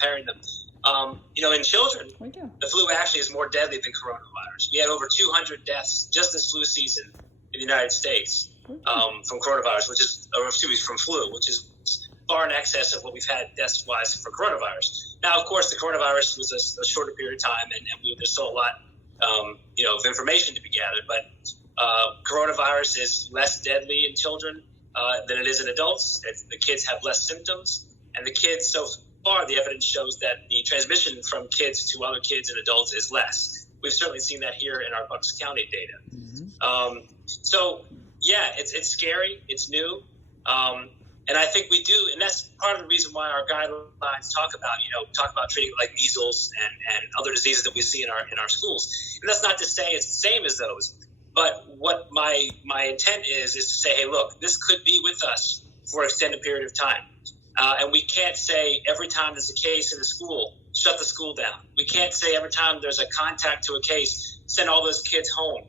comparing them. In children, the flu actually is more deadly than coronavirus. We had over 200 deaths just this flu season in the United States from coronavirus, from flu, which is far in excess of what we've had deaths-wise for coronavirus. Now, of course, the coronavirus was a shorter period of time, and there's still a lot, of information to be gathered. But coronavirus is less deadly in children than it is in adults. The kids have less symptoms, and the kids, so far, the evidence shows that the transmission from kids to other kids and adults is less. We've certainly seen that here in our Bucks County data. Mm-hmm. It's scary. It's new. And I think we do, and that's part of the reason why our guidelines talk about treating it like measles and other diseases that we see in our schools. And that's not to say it's the same as those, but what my intent is to say, hey, look, this could be with us for an extended period of time. And we can't say every time there's a case in the school, shut the school down. We can't say every time there's a contact to a case, send all those kids home.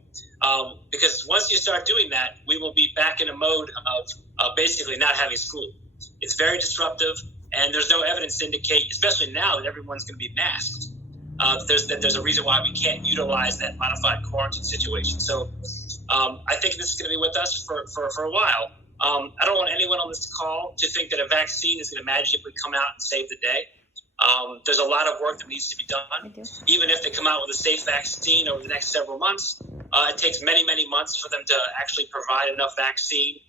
Because once you start doing that, we will be back in a mode of basically not having school. It's very disruptive, and there's no evidence to indicate, especially now that everyone's going to be masked, there's a reason why we can't utilize that modified quarantine situation. So I think this is going to be with us for a while. I don't want anyone on this call to think that a vaccine is going to magically come out and save the day. There's a lot of work that needs to be done. Even if they come out with a safe vaccine over the next several months, it takes many, many months for them to actually provide enough vaccine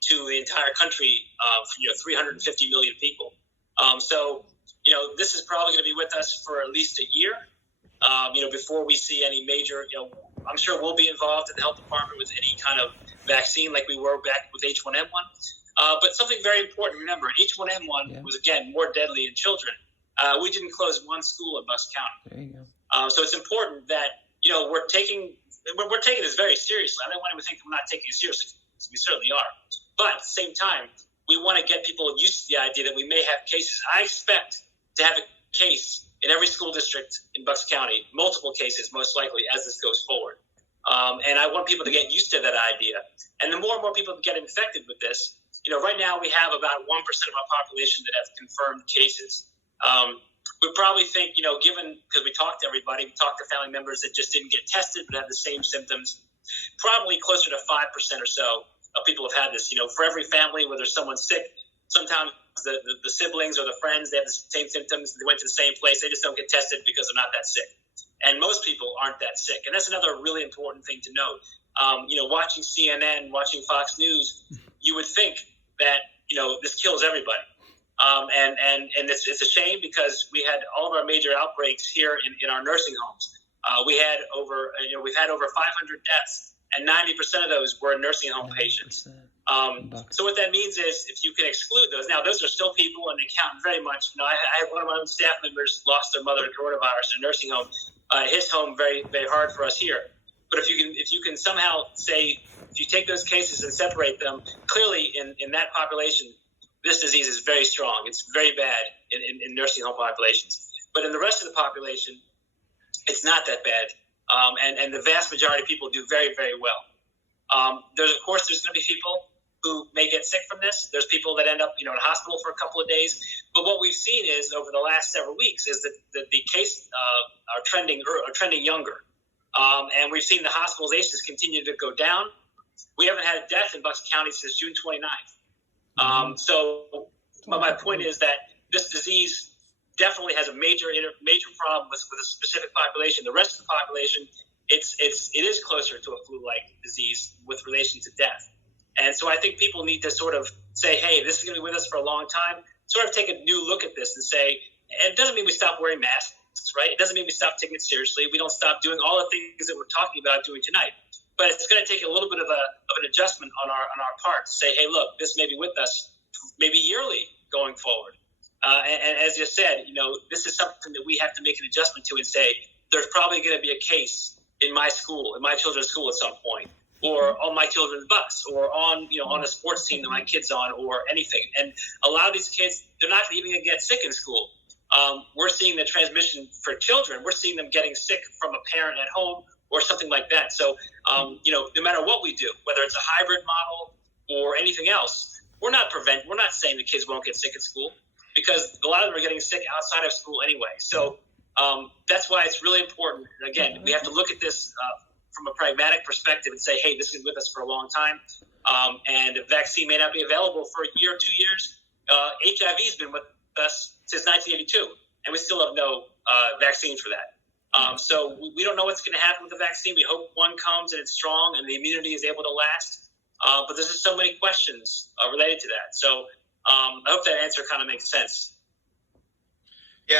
to the entire country, 350 million people. This is probably going to be with us for at least a year, before we see any major, I'm sure we'll be involved in the health department with any kind of vaccine like we were back with H1N1. But something very important, remember, H1N1 was, again, more deadly in children. We didn't close one school in Bucks County. There you go. So it's important that, we're taking this very seriously. I don't want anyone to think we're not taking it seriously. We certainly are. But at the same time, we want to get people used to the idea that we may have cases. I expect to have a case in every school district in Bucks County, multiple cases most likely as this goes forward. And I want people to get used to that idea. And the more and more people get infected with this, right now we have about 1% of our population that have confirmed cases. We probably think, because we talked to everybody, we talked to family members that just didn't get tested but have the same symptoms, probably closer to 5% or so of people have had this. For every family where there's someone sick, sometimes the siblings or the friends, they have the same symptoms, they went to the same place, they just don't get tested because they're not that sick. And most people aren't that sick. And that's another really important thing to note. Watching CNN, watching Fox News, you would think that, this kills everybody. And it's a shame because we had all of our major outbreaks here in our nursing homes. We've had over 500 deaths, and 90% of those were nursing home patients. So what that means is if you can exclude those, now those are still people and they count very much. I had one of my own staff members lost their mother to coronavirus in a nursing home. His home very, very hard for us here. But if you can somehow say, if you take those cases and separate them, clearly in that population, this disease is very strong. It's very bad in nursing home populations. But in the rest of the population, it's not that bad. And the vast majority of people do very, very well. There's going to be people who may get sick from this. There's people that end up, in a hospital for a couple of days. But what we've seen is over the last several weeks is that the cases are trending younger. And we've seen the hospitalizations continue to go down. We haven't had a death in Bucks County since June 29th. My point is that this disease definitely has a major problem with a specific population. The rest of the population, it is closer to a flu-like disease with relation to death. And so I think people need to sort of say, hey, this is going to be with us for a long time, sort of take a new look at this and say, and it doesn't mean we stop wearing masks, right? It doesn't mean we stop taking it seriously. We don't stop doing all the things that we're talking about doing tonight. But it's going to take a little bit of an adjustment on our part to say, hey, look, this may be with us maybe yearly going forward. And as you said, this is something that we have to make an adjustment to and say, there's probably going to be a case in my school, in my children's school at some point, or on my children's bus, or on a sports team that my kid's on, or anything. And a lot of these kids, they're not even going to get sick in school. We're seeing the transmission for children. We're seeing them getting sick from a parent at home or something like that. So, no matter what we do, whether it's a hybrid model or anything else, we're not saying the kids won't get sick at school, because a lot of them are getting sick outside of school anyway. So that's why it's really important. Again, we have to look at this from a pragmatic perspective and say, hey, this is with us for a long time. And the vaccine may not be available for a year or 2 years. HIV has been with us since 1982, and we still have no vaccine for that. So we don't know what's going to happen with the vaccine. We hope one comes and it's strong and the immunity is able to last. But there's just so many questions related to that. So I hope that answer kind of makes sense.